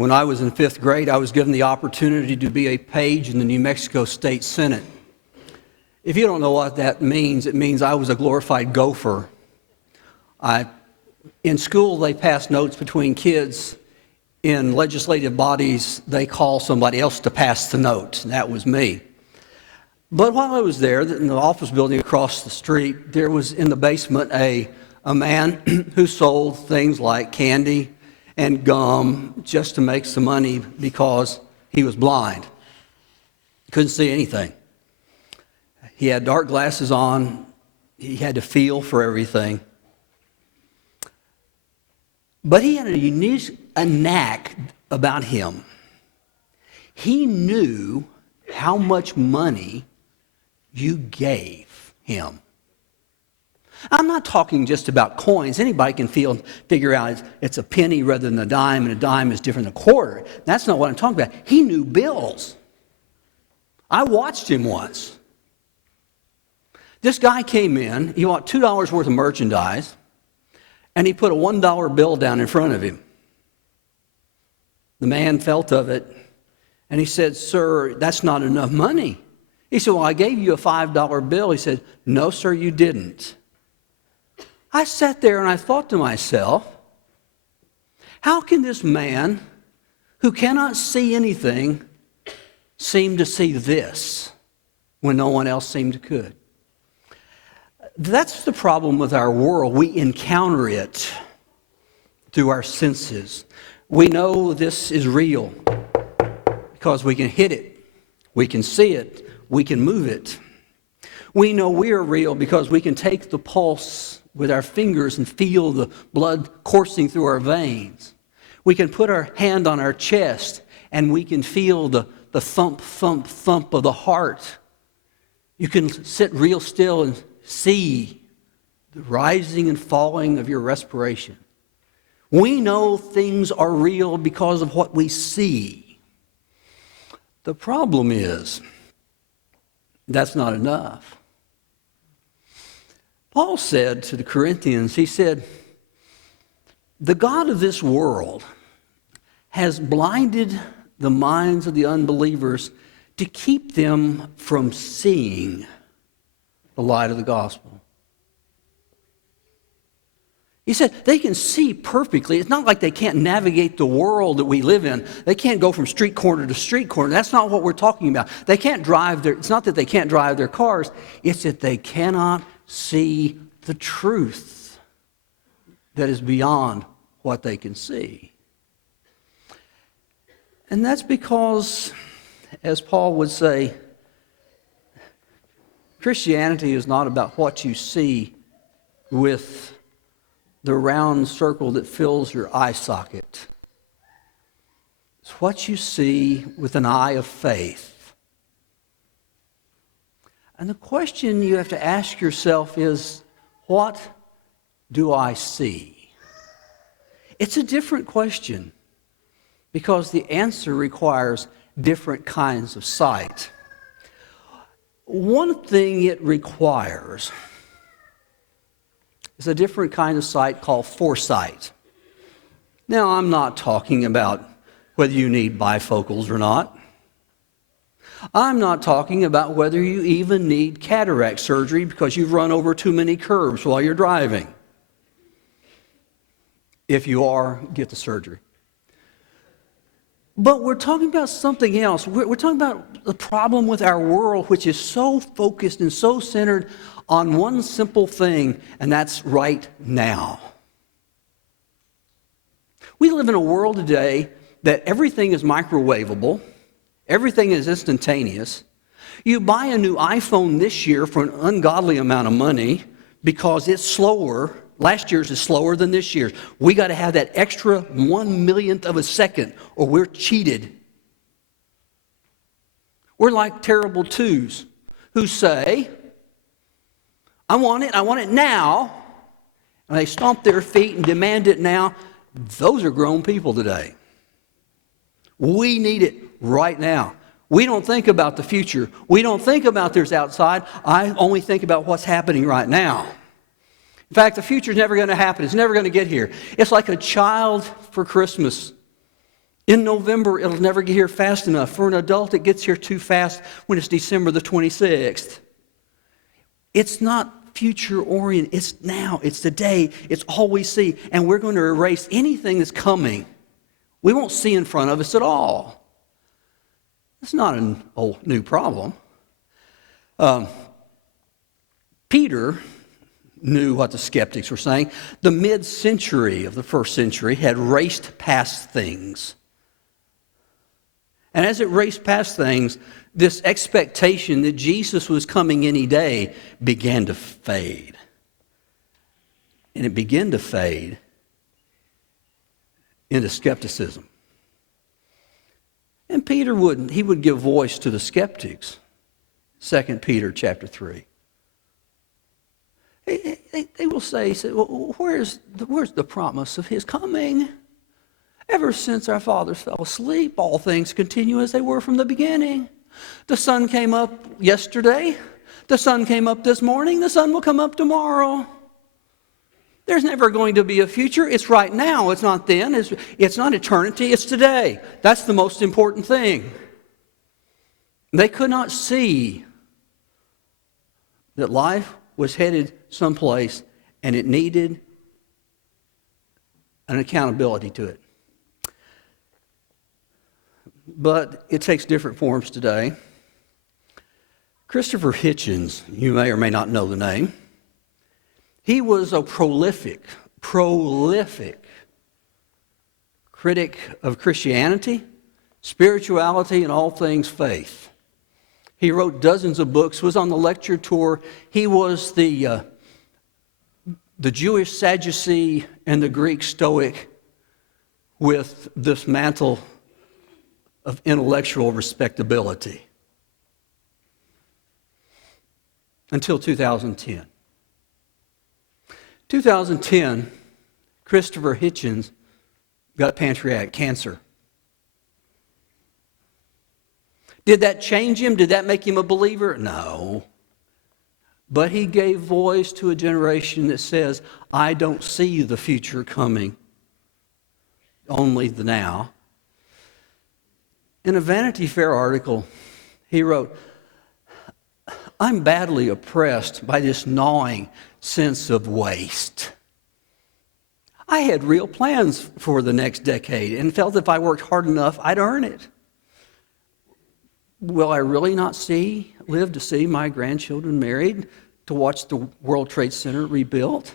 When I was in fifth grade, I was given the opportunity to be a page in the New Mexico State Senate. If you don't know what that means, it means I was a glorified gopher. In school, they pass notes between kids. In legislative bodies, they call somebody else to pass the note, and that was me. But while I was there, in the office building across the street, there was in the basement a man who sold things like candy and gum just to make some money because he was blind. Couldn't see anything. He had dark glasses on. He had to feel for everything. But he had a knack about him. He knew how much money you gave him. I'm not talking just about coins. Anybody can figure out it's a penny rather than a dime, and a dime is different than a quarter. That's not what I'm talking about. He knew bills. I watched him once. This guy came in, he bought $2 worth of merchandise, and he put a $1 bill down in front of him. The man felt of it, and he said, "Sir, that's not enough money." He said, "Well, I gave you a $5 bill." He said, "No, sir, you didn't." I sat there and I thought to myself, how can this man who cannot see anything seem to see this when no one else seemed to could? That's the problem with our world. We encounter it through our senses. We know this is real because we can hit it, we can see it, we can move it. We know we are real because we can take the pulse with our fingers and feel the blood coursing through our veins. We can put our hand on our chest and we can feel the thump, thump, thump of the heart. You can sit real still and see the rising and falling of your respiration. We know things are real because of what we see. The problem is, that's not enough. Paul said to the Corinthians, he said, "The God of this world has blinded the minds of the unbelievers to keep them from seeing the light of the gospel." He said they can see perfectly. It's not like they can't navigate the world that we live in. They can't go from street corner to street corner. That's not what we're talking about. They can't drive it's not that they can't drive their cars. It's that they cannot see the truth that is beyond what they can see. And that's because, as Paul would say, Christianity is not about what you see with the round circle that fills your eye socket. It's what you see with an eye of faith. And the question you have to ask yourself is, what do I see? It's a different question because the answer requires different kinds of sight. One thing it requires is a different kind of sight called foresight. Now, I'm not talking about whether you need bifocals or not. I'm not talking about whether you even need cataract surgery because you've run over too many curbs while you're driving. If you are, get the surgery. But we're talking about something else. We're talking about the problem with our world, which is so focused and so centered on one simple thing, and that's right now. We live in a world today that everything is microwavable. Everything is instantaneous. You buy a new iPhone this year for an ungodly amount of money because it's slower. Last year's is slower than this year's. We got to have that extra 1/1,000,000th of a second or we're cheated. We're like terrible twos who say, I want it now. And they stomp their feet and demand it now. Those are grown people today. We need it right now. We don't think about the future. We don't think about there's outside. I only think about what's happening right now. In fact, the future's never going to happen. It's never going to get here. It's like a child for Christmas In November, it'll never get here fast enough. For an adult, it gets here too fast when it's December the 26th. It's not future-oriented. It's now. It's today. It's all we see. And we're going to erase anything that's coming. We won't see in front of us at all. It's not an old new problem. Peter knew what the skeptics were saying. The mid-century of the first century had raced past things. And as it raced past things, this expectation that Jesus was coming any day began to fade. And it began to fade into skepticism. And Peter would give voice to the skeptics. 2 Peter chapter 3. They will say, well, where's the promise of his coming? Ever since our fathers fell asleep, all things continue as they were from the beginning. The sun came up yesterday. The sun came up this morning. The sun will come up tomorrow. There's never going to be a future. It's right now. It's not then. It's not eternity. It's today. That's the most important thing. They could not see that life was headed someplace and it needed an accountability to it. But it takes different forms today. Christopher Hitchens, you may or may not know the name, he was a prolific critic of Christianity, spirituality, and all things faith. He wrote dozens of books, was on the lecture tour. He was the Jewish Sadducee and the Greek Stoic with this mantle of intellectual respectability until 2010. 2010, Christopher Hitchens got pancreatic cancer. Did that change him? Did that make him a believer? No. But he gave voice to a generation that says, I don't see the future coming, only the now. In a Vanity Fair article, he wrote, I'm badly oppressed by this gnawing sense of waste. I had real plans for the next decade and felt if I worked hard enough, I'd earn it. Will I really not live to see my grandchildren married, to watch the World Trade Center rebuilt?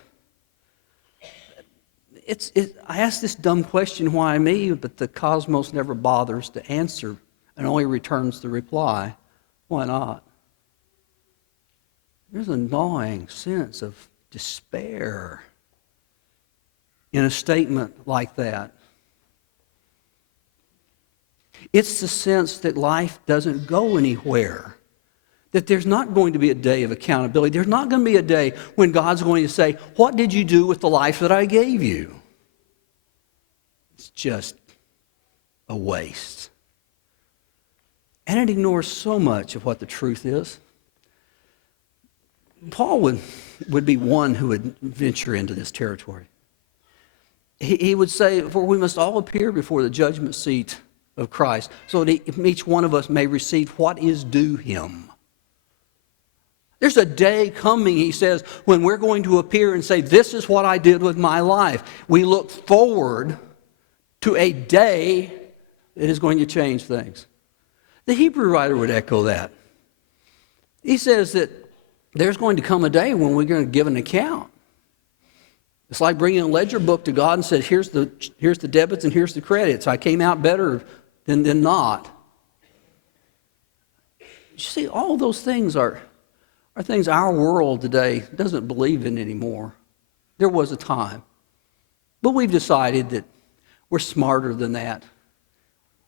I ask this dumb question, why me? But the cosmos never bothers to answer and only returns the reply, why not? There's a gnawing sense of despair in a statement like that. It's the sense that life doesn't go anywhere, that there's not going to be a day of accountability. There's not going to be a day when God's going to say, what did you do with the life that I gave you? It's just a waste. And it ignores so much of what the truth is. Paul would be one who would venture into this territory. He would say, for we must all appear before the judgment seat of Christ, so that each one of us may receive what is due him. There's a day coming, he says, when we're going to appear and say, this is what I did with my life. We look forward to a day that is going to change things. The Hebrew writer would echo that. He says that there's going to come a day when we're going to give an account. It's like bringing a ledger book to God and said, here's the debits and here's the credits. I came out better than not. You see, all those things are things our world today doesn't believe in anymore. There was a time. But we've decided that we're smarter than that.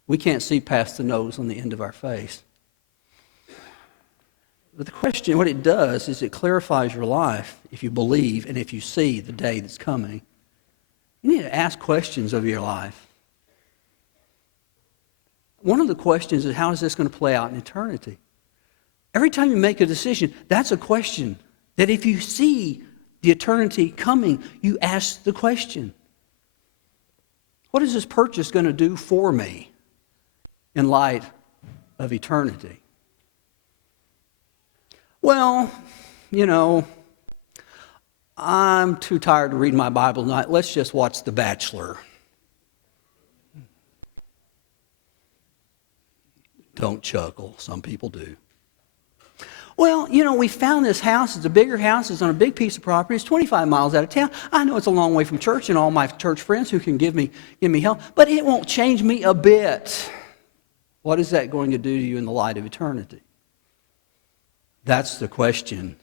We can't see past the nose on the end of our face. But the question, what it does is it clarifies your life if you believe and if you see the day that's coming. You need to ask questions of your life. One of the questions is, how is this going to play out in eternity? Every time you make a decision, that's a question that if you see the eternity coming, you ask the question. What is this purchase going to do for me in light of eternity? Well, I'm too tired to read my Bible tonight. Let's just watch The Bachelor. Don't chuckle. Some people do. Well, we found this house. It's a bigger house. It's on a big piece of property. It's 25 miles out of town. I know it's a long way from church and all my church friends who can give me help, but it won't change me a bit. What is that going to do to you in the light of eternity? That's the question.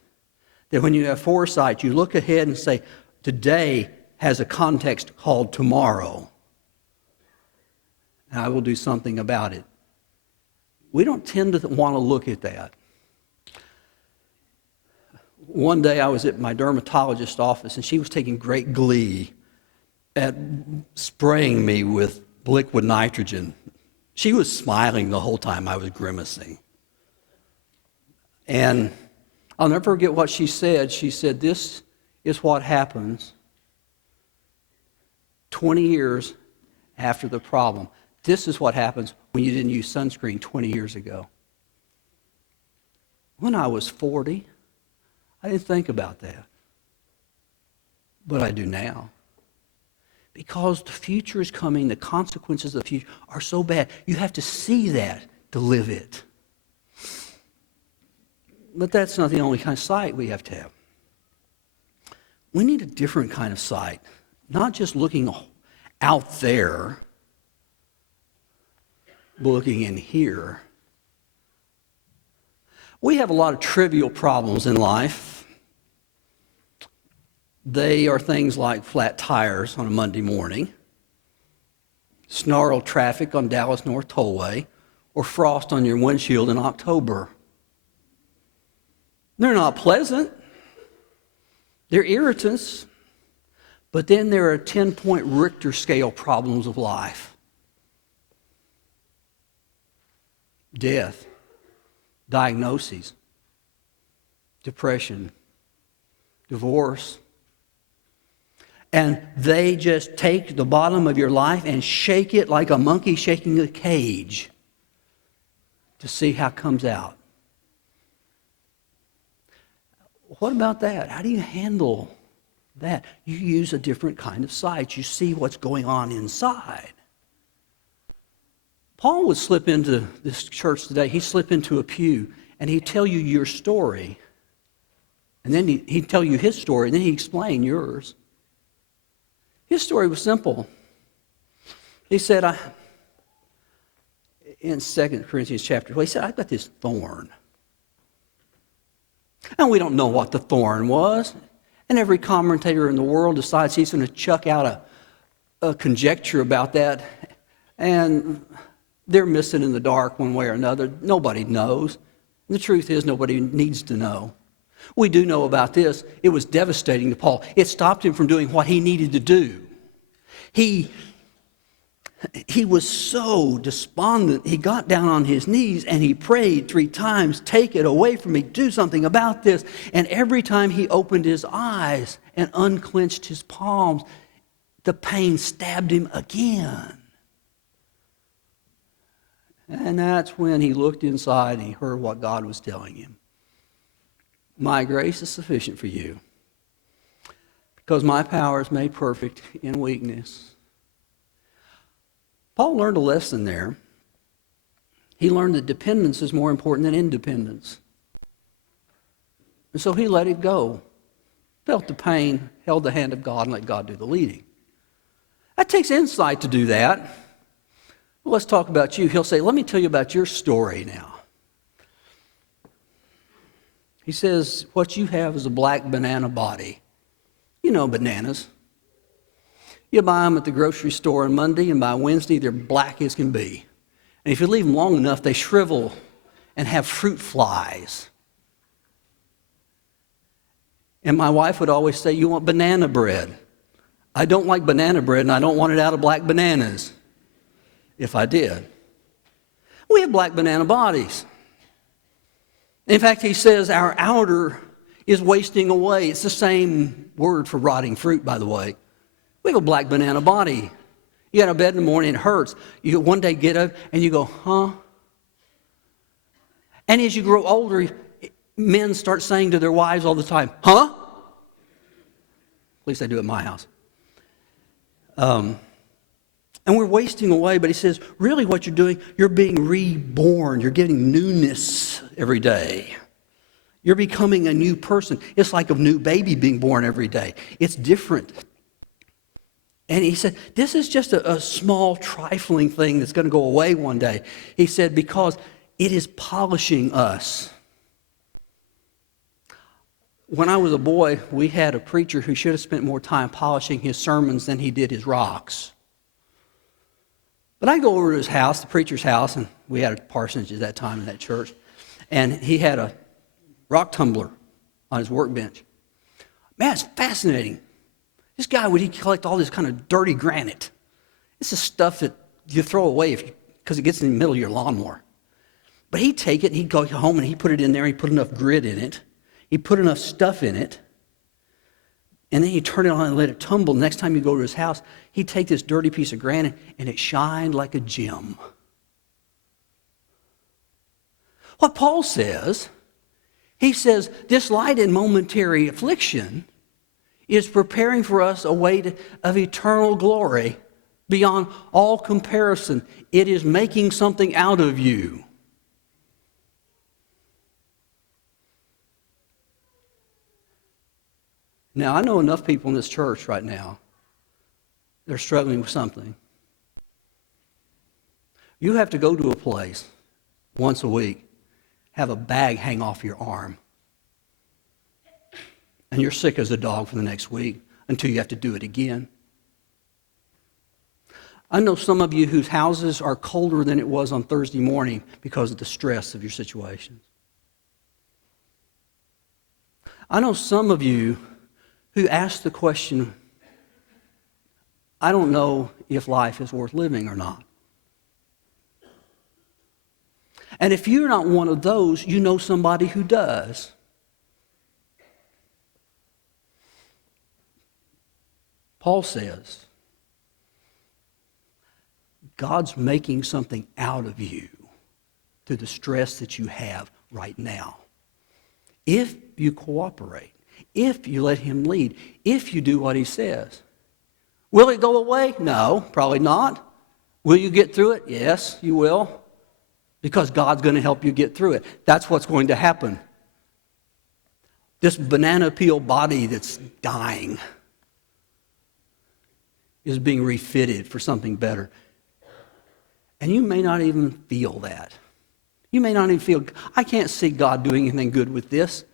That when you have foresight, you look ahead and say, today has a context called tomorrow. And I will do something about it. We don't tend to want to look at that. One day I was at my dermatologist's office and she was taking great glee at spraying me with liquid nitrogen. She was smiling the whole time I was grimacing. And I'll never forget what she said. She said, this is what happens 20 years after the problem. This is what happens when you didn't use sunscreen 20 years ago. When I was 40, I didn't think about that. But I do now. Because the future is coming, the consequences of the future are so bad. You have to see that to live it. But that's not the only kind of sight we have to have. We need a different kind of sight. Not just looking out there, but looking in here. We have a lot of trivial problems in life. They are things like flat tires on a Monday morning, snarled traffic on Dallas North Tollway, or frost on your windshield in October. They're not pleasant. They're irritants. But then there are 10-point Richter scale problems of life. Death, diagnoses, depression, divorce. And they just take the bottom of your life and shake it like a monkey shaking a cage to see how it comes out. What about that? How do you handle that? You use a different kind of sight. You see what's going on inside. Paul would slip into this church today. He'd slip into a pew and he'd tell you your story. And then he'd tell you his story and then he'd explain yours. His story was simple. He said, in 2 Corinthians chapter 12, he said, I've got this thorn. And we don't know what the thorn was. And every commentator in the world decides he's going to chuck out a conjecture about that. And they're missing in the dark one way or another. Nobody knows. And the truth is, nobody needs to know. We do know about this. It was devastating to Paul. It stopped him from doing what he needed to do. He was so despondent, he got down on his knees and he prayed 3 times, take it away from me, do something about this. And every time he opened his eyes and unclenched his palms, the pain stabbed him again. And that's when he looked inside and he heard what God was telling him. My grace is sufficient for you, because my power is made perfect in weakness. Paul learned a lesson there. He learned that dependence is more important than independence. And so he let it go. Felt the pain, held the hand of God, and let God do the leading. That takes insight to do that. Well, let's talk about you. He'll say, let me tell you about your story now. He says, what you have is a black banana body. You know bananas. You buy them at the grocery store on Monday, and by Wednesday, they're black as can be. And if you leave them long enough, they shrivel and have fruit flies. And my wife would always say, you want banana bread. I don't like banana bread, and I don't want it out of black bananas. If I did. We have black banana bodies. In fact, he says our outer is wasting away. It's the same word for rotting fruit, by the way. We have a black banana body. You get out of bed in the morning, it hurts. You one day get up and you go, huh? And as you grow older, men start saying to their wives all the time, huh? At least I do at my house. And we're wasting away, but he says, really what you're doing, you're being reborn. You're getting newness every day. You're becoming a new person. It's like a new baby being born every day. It's different. And he said, this is just a small, trifling thing that's going to go away one day. He said, because it is polishing us. When I was a boy, we had a preacher who should have spent more time polishing his sermons than he did his rocks. But I go over to his house, the preacher's house, and we had a parsonage at that time in that church, and he had a rock tumbler on his workbench. Man, it's fascinating. This guy, would he collect all this kind of dirty granite? This is stuff that you throw away because it gets in the middle of your lawnmower. But he'd take it, and he'd go home, and he'd put it in there, he'd put enough grit in it, he'd put enough stuff in it, and then he'd turn it on and let it tumble. Next time you go to his house, he'd take this dirty piece of granite, and it shined like a gem. What Paul says, he says, this light and momentary affliction is preparing for us a weight of eternal glory beyond all comparison. It is making something out of you. Now, I know enough people in this church right now, they're struggling with something. You have to go to a place once a week, have a bag hang off your arm, and you're sick as a dog for the next week until you have to do it again. I know some of you whose houses are colder than it was on Thursday morning because of the stress of your situation. I know some of you who ask the question, I don't know if life is worth living or not. And if you're not one of those, you know somebody who does. Paul says, God's making something out of you through the stress that you have right now. If you cooperate, if you let him lead, if you do what he says. Will it go away? No, probably not. Will you get through it? Yes, you will. Because God's going to help you get through it. That's what's going to happen. This banana peel body that's dying is being refitted for something better. And you may not even feel that. You may not even feel, I can't see God doing anything good with this.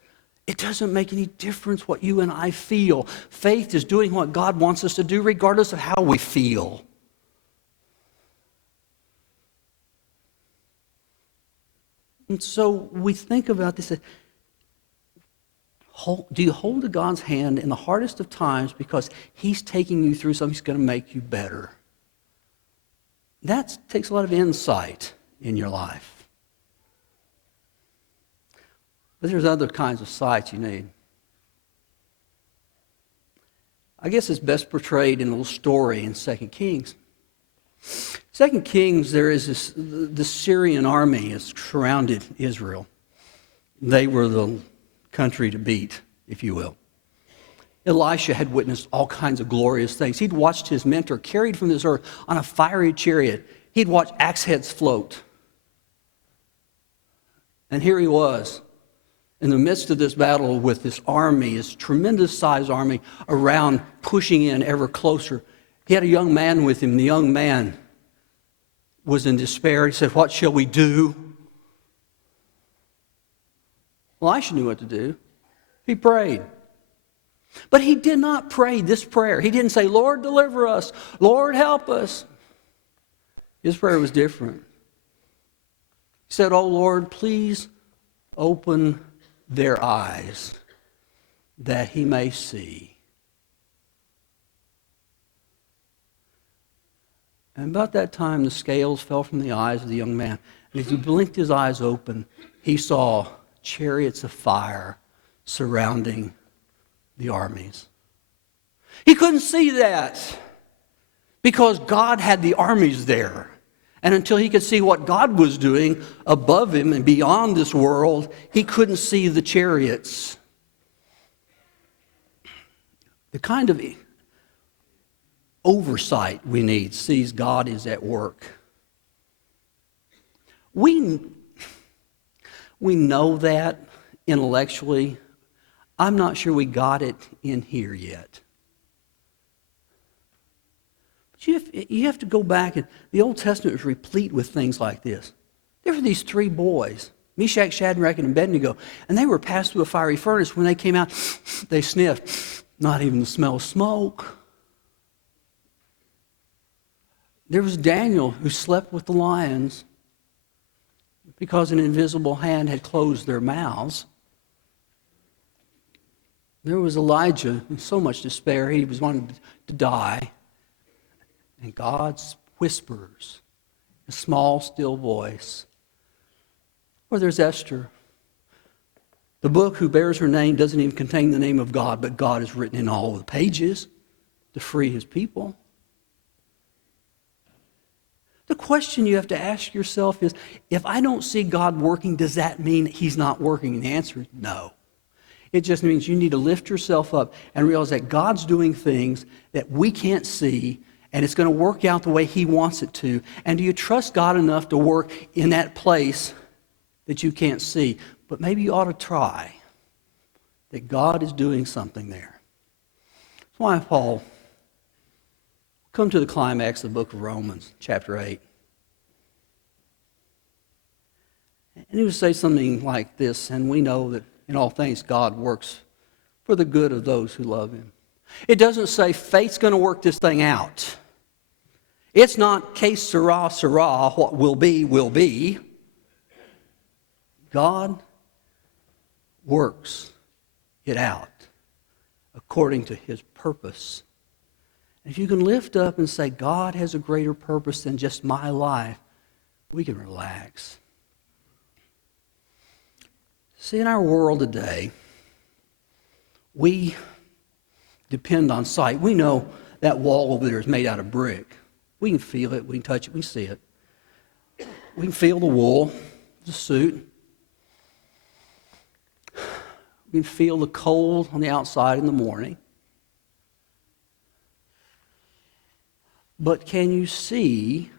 It doesn't make any difference what you and I feel. Faith is doing what God wants us to do regardless of how we feel. And so we think about this. Do you hold to God's hand in the hardest of times because he's taking you through something that's going to make you better? That takes a lot of insight in your life. But there's other kinds of sights you need. I guess it's best portrayed in a little story in 2 Kings. 2 Kings, there is the Syrian army has surrounded Israel. They were the country to beat, if you will. Elisha had witnessed all kinds of glorious things. He'd watched his mentor carried from this earth on a fiery chariot. He'd watched axe heads float. And here he was, in the midst of this battle with this army, this tremendous sized army around, pushing in ever closer. He had a young man with him. The young man was in despair. He said, what shall we do? Elisha knew what to do. He prayed. But he did not pray this prayer. He didn't say, Lord, deliver us. Lord, help us. His prayer was different. He said, oh, Lord, please open their eyes that he may see. And about that time, the scales fell from the eyes of the young man. And as he blinked his eyes open, he saw chariots of fire surrounding the armies. He couldn't see that. because God had the armies there. And until he could see what God was doing above him and beyond this world, he couldn't see the chariots. The kind of oversight we need sees God is at work. We know that intellectually. I'm not sure we got it in here yet. But you have to go back, and the Old Testament is replete with things like this. There were these three boys, Meshach, Shadrach, and Abednego, and they were passed through a fiery furnace. When they came out, they sniffed. Not even the smell of smoke. There was Daniel, who slept with the lions because an invisible hand had closed their mouths. There was Elijah in so much despair, he was wanting to die. And God whispers, a small, still voice. Or there's Esther. The book who bears her name doesn't even contain the name of God, but God is written in all the pages to free his people. The question you have to ask yourself is, if I don't see God working, does that mean he's not working? And the answer is no. It just means you need to lift yourself up and realize that God's doing things that we can't see, and it's going to work out the way he wants it to. And do you trust God enough to work in that place that you can't see? But maybe you ought to try that God is doing something there. That's why Paul come to the climax of the book of Romans, chapter 8. And he would say something like this, and we know that in all things God works for the good of those who love him. It doesn't say fate's going to work this thing out. It's not que sera, sera, what will be, will be. God works it out according to his purpose. If you can lift up and say, God has a greater purpose than just my life, we can relax. See, in our world today, we depend on sight. We know that wall over there is made out of brick. We can feel it, we can touch it, we can see it. We can feel the wool, the suit. We can feel the cold on the outside in the morning. But can you see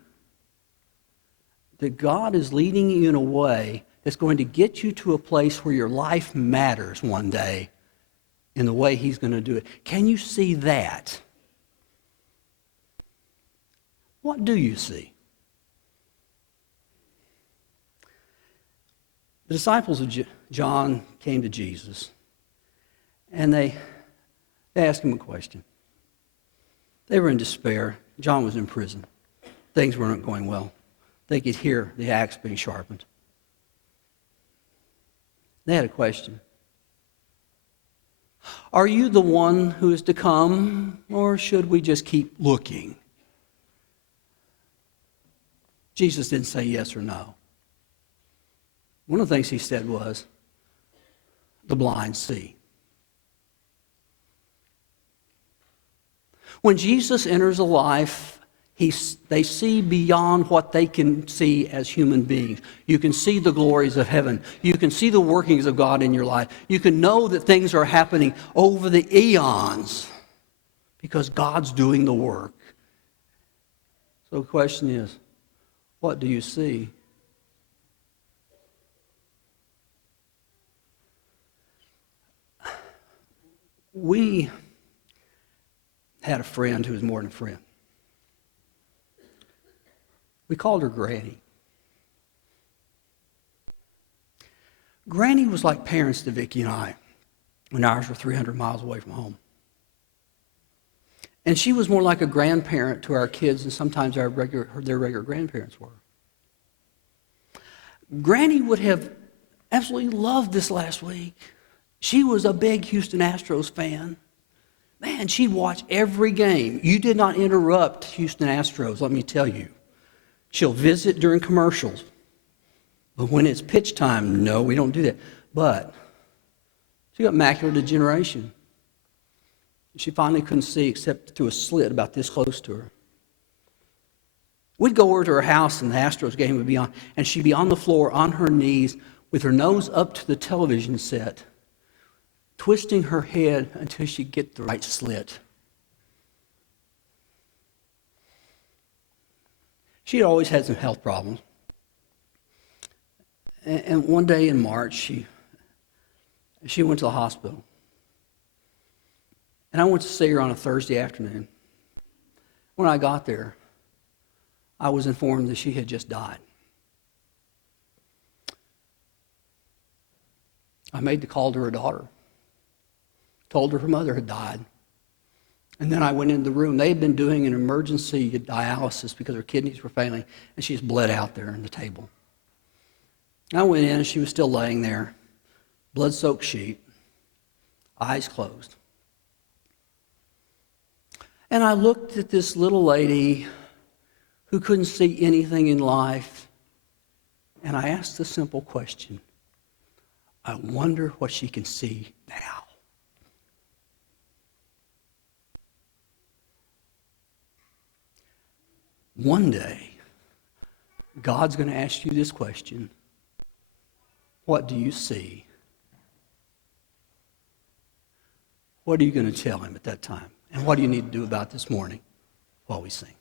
that God is leading you in a way that's going to get you to a place where your life matters one day in the way he's going to do it? Can you see that? What do you see? The disciples of John came to Jesus, and they asked him a question. They were in despair. John was in prison. Things weren't going well. They could hear the axe being sharpened. They had a question. Are you the one who is to come, or should we just keep looking? Jesus didn't say yes or no. One of the things he said was, the blind see. When Jesus enters a life, they see beyond what they can see as human beings. You can see the glories of heaven. You can see the workings of God in your life. You can know that things are happening over the eons because God's doing the work. So the question is, what do you see? We had a friend who was more than a friend. We called her Granny. Granny was like parents to Vicki and I when ours were 300 miles away from home. And she was more like a grandparent to our kids than sometimes their regular grandparents were. Granny would have absolutely loved this last week. She was a big Houston Astros fan. Man, she'd watch every game. You did not interrupt Houston Astros, let me tell you. She'll visit during commercials. But when it's pitch time, no, we don't do that. But she got macular degeneration. She finally couldn't see except through a slit about this close to her. We'd go over to her house and the Astros game would be on, and she'd be on the floor on her knees with her nose up to the television set, twisting her head until she'd get the right slit. She always had some health problems. And one day in March, she went to the hospital. And I went to see her on a Thursday afternoon. When I got there, I was informed that she had just died. I made the call to her daughter, told her her mother had died. And then I went into the room. They had been doing an emergency dialysis because her kidneys were failing, and she just bled out there on the table. I went in, and she was still laying there, blood-soaked sheet, eyes closed. And I looked at this little lady who couldn't see anything in life, and I asked the simple question, I wonder what she can see now. One day, God's going to ask you this question. What do you see? What are you going to tell him at that time? And what do you need to do about this morning while we sing?